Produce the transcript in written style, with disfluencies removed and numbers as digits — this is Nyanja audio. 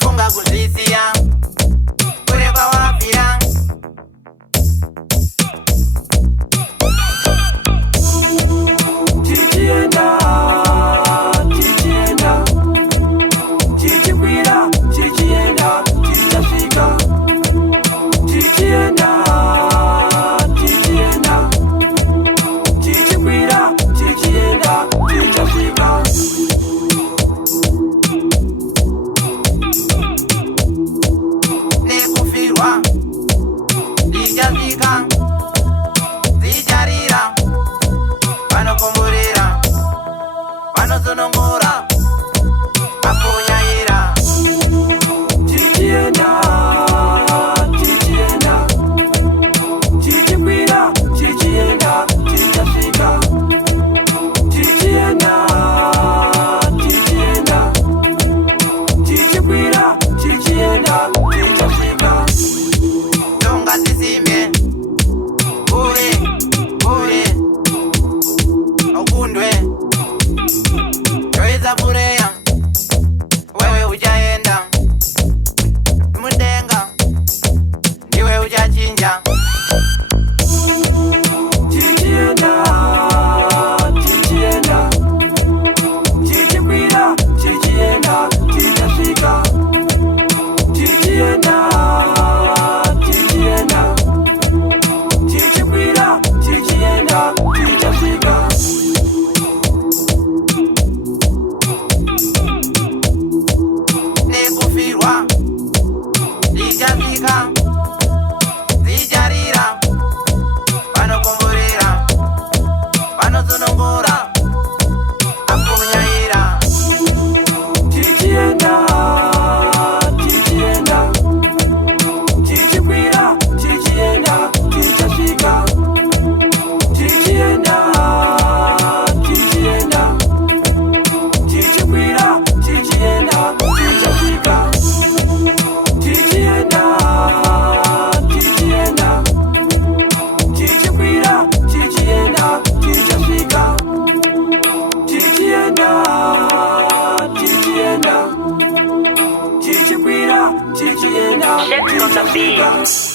Funga kuzisia kureva wapira Chichienda, chichienda, chichikwira, chichienda, chichafika. Chichienda, chichienda, chichikwira, chichienda, chichafika. nekufirwa lijafika zijarira vanokomborera vanozonongora apunyaira Chichienda, chichienda, chichikwira, chichienda, chichafika. Chichienda, chichienda, chichikwira, chichienda, chichafika. tonga zizime bure ukundwe yoiza bureya wewe ujaenda mudenga ndiwe ujachinja Chichienda, chichienda, chichikwira, chichienda, chichafika. Chichienda, chichienda, chichikwira, chichienda, chichafika. nekufirwa lijafika zijarira vanokomborera vanozonongora apunyaira Chichienda, chichienda, chichikwira, chichienda, chichafika. Chichienda, chichienda, chichikwira, chichienda, chichafika. Chichienda, chichienda, chichikwira, chichienda, chichafika. Chichienda, chichienda, chichikwira, chichienda, chichafika.